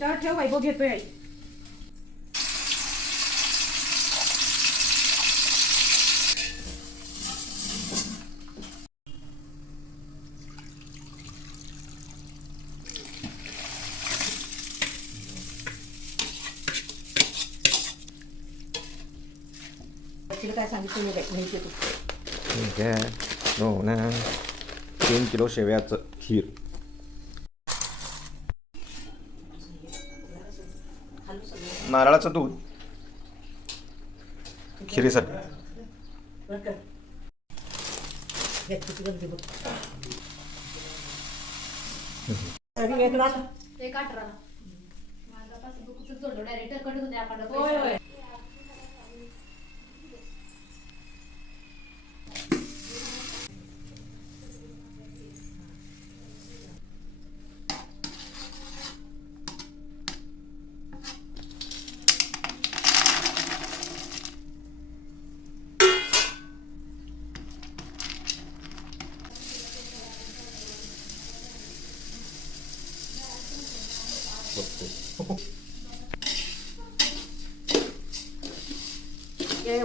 ठेव वैभव घेतोय आई. काय सांगितलं माहिती तू ठीक आहे. हो ना, 3 किलो शेवयाचं खीर. नारळाचं दूध खिरीसाठी. एक 18 माझा पासबुकच जोडलं डायरेक्टर कडे होते आपण. होय.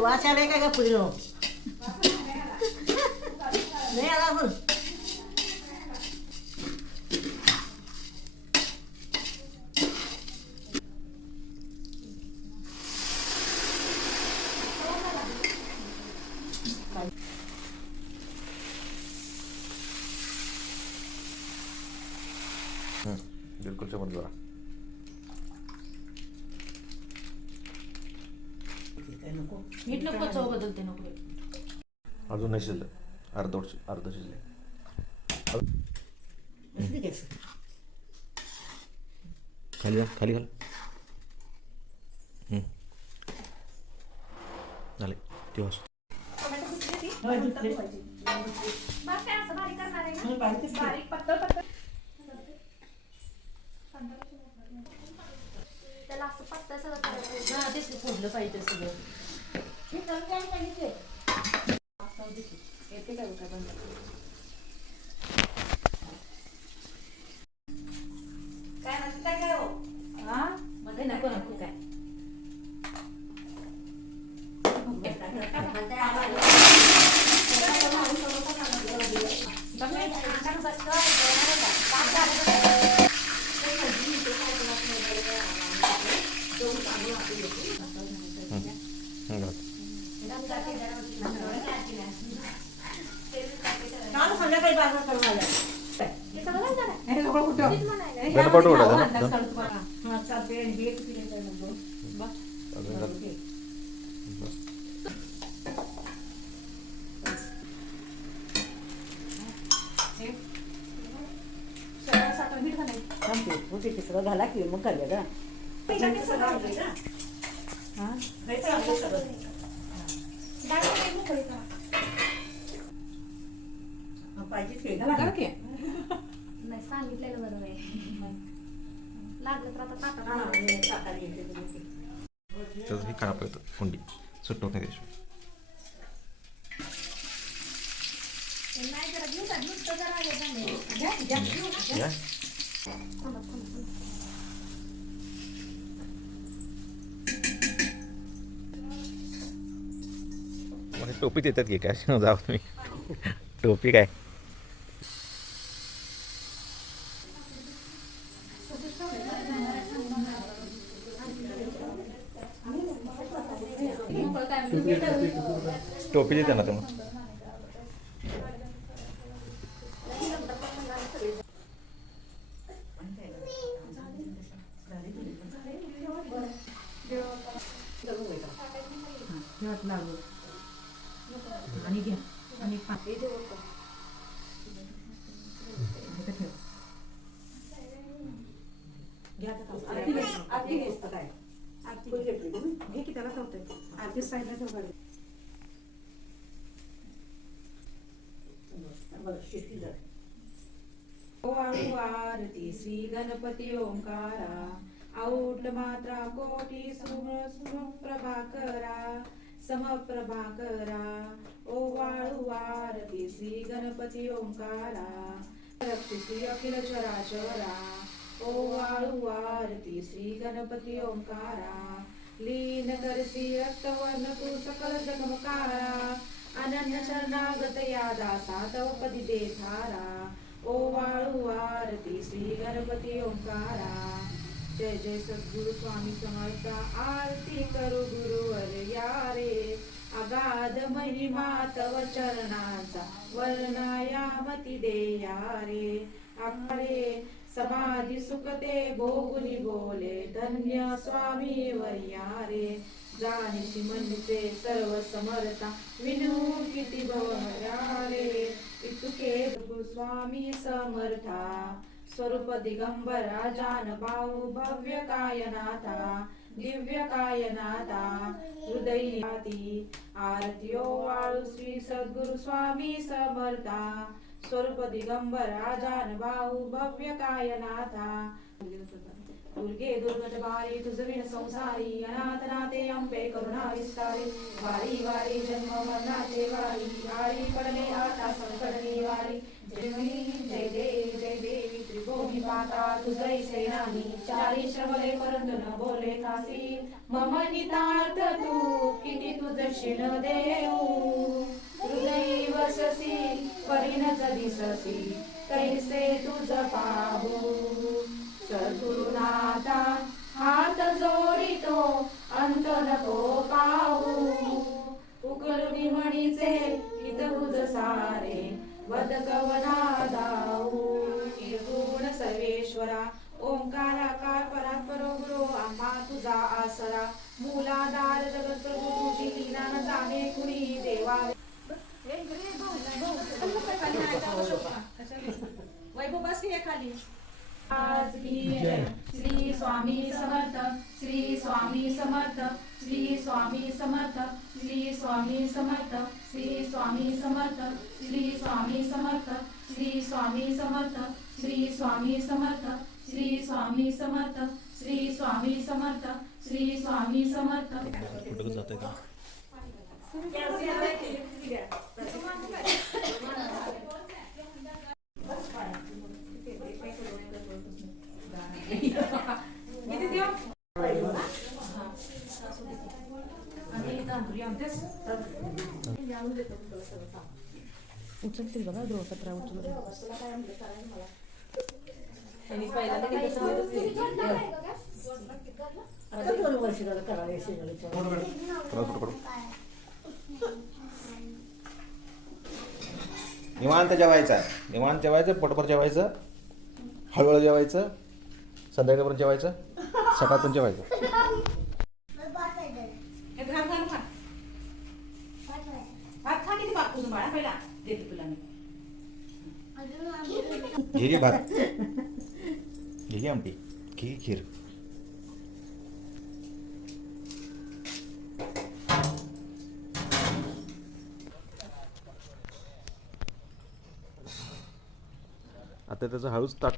वास आलाय काय का पुढे नाही आला आपण. बिलकुल समज जरा. मीठ नको, चव बदलते नको. अजून नाही शिजलं. अर्ध शिजले. खाली घाल, खाली घाल. झाले दिवस. बारीक पातळ पातळ त्याला असं पत्ता सगळं करायचं. हा तेच फोडलं पाहिजे सगळं. येते काय काय बंद. काय म्हणताय काय हो हा मध्ये नको नको काय. संध्याकाळी बाजार करून आल्या. गणपट उडायचा ना. सगळं घाला की मग करूया का. पाहिजे नाही सांगितलेलं बरोबर आहे. लागलं तर आता ताटात त्याचं हे खराब येतं कुंडी सुट्टो नाही द्यायची. नाही जरा घेऊ का नुसतं जरा हे झालंय. या मला टोपी देतात की काय जाऊ तुम्ही. टोपी काय टोपी देते ना तुम्ही. आणि घ्या आणि घे की त्याला ठेवतोय. आरती साईडला ठेव. आरती श्री गणपती ओंकारा. औट मात्रा कोटी प्रभाकरा. समप्रभाकरा. ओवाळू आरती श्री गणपती ओंकारा. रक्ती श्री अखिल चराचरा. ओवाळू आरती श्री गणपती ओंकारा लीन करसी रक्तवर्ण तू सकल जगमकारा अनन्य शरणागत या दासा तव पदी दे थारा ओवाळू आरती श्री गणपती ओंकारा जय जय सद्गुरु स्वामी समर्थ आरती करू गुरुवर या रे अगाध महिमा तव चरणाचा वर्णायामती देया रे अखरे समाधी सुखते भोगुनी बोले धन्य स्वामी वर्या रे जाणीशी म्हणते सर्व समर्था विनू किती भवरा रे इतुके स्वामी समर्था स्वरूप दिगंबरा जान भाऊ भव्य कायनाथा दिव्य कायनाथा हृदयाती आरती ओवाळू श्री सद्गुरु स्वामी समर्था स्वरूप दिगंबरा जान भाऊ भव्य कायनाथा दुर्गे दुर्गत बारी तुझ विण संसारी अनाथ नाथे अंबे करुणा विस्तारी वारी वारी जन्म मरणाचे वारी वारी पडले आता संकट निवारी जय देवी त्रिभुवनी माता तुझै सेनानी चारी श्रवले परंतु न बोले कासी मम नितार्थ तू किती तुझशील देऊ हृदयी वससी परिणत दिससी तैसे तुझ पाहू सद्गुरुनाथा हात जोडितो अंत नको पाहू उकलुनी म्हणीचे हित तुझ सारे वदकवना दाऊ निर्गुण सर्वेश्वरा ओंकाराकार परात्परो गुरु आम्हा तुझा आसरा मूलाधार जगत प्रभू तुझी लीला न जाणे कुणी देवा वैभव बस की खाली आज की श्री स्वामी समर्थ श्री स्वामी समर्थ श्री स्वामी समर्थ श्री स्वामी समर्थ श्री स्वामी समर्थ श्री स्वामी समर्थ श्री स्वामी समर्थ श्री स्वामी समर्थ श्री स्वामी समर्थ श्री स्वामी समर्थ श्री स्वामी समर्थ कुठं जाते का किती देऊ आणि तांदूळ आणतेस उचलतील बघा ध्रुवपत्रा उचलून आता 2 वर्ष झालं करावे निवांत जेवायचं पोटभर जेवायचं हळूहळू जेवायचं संध्याकाळपर्यंत जेवायचं सकाळपर्यंत जेवायचं भात खा किती भात तुझं बाळा पहिला देते तुला मी घे भात घे आमटी घे खीर आता त्याचं हळूच ताट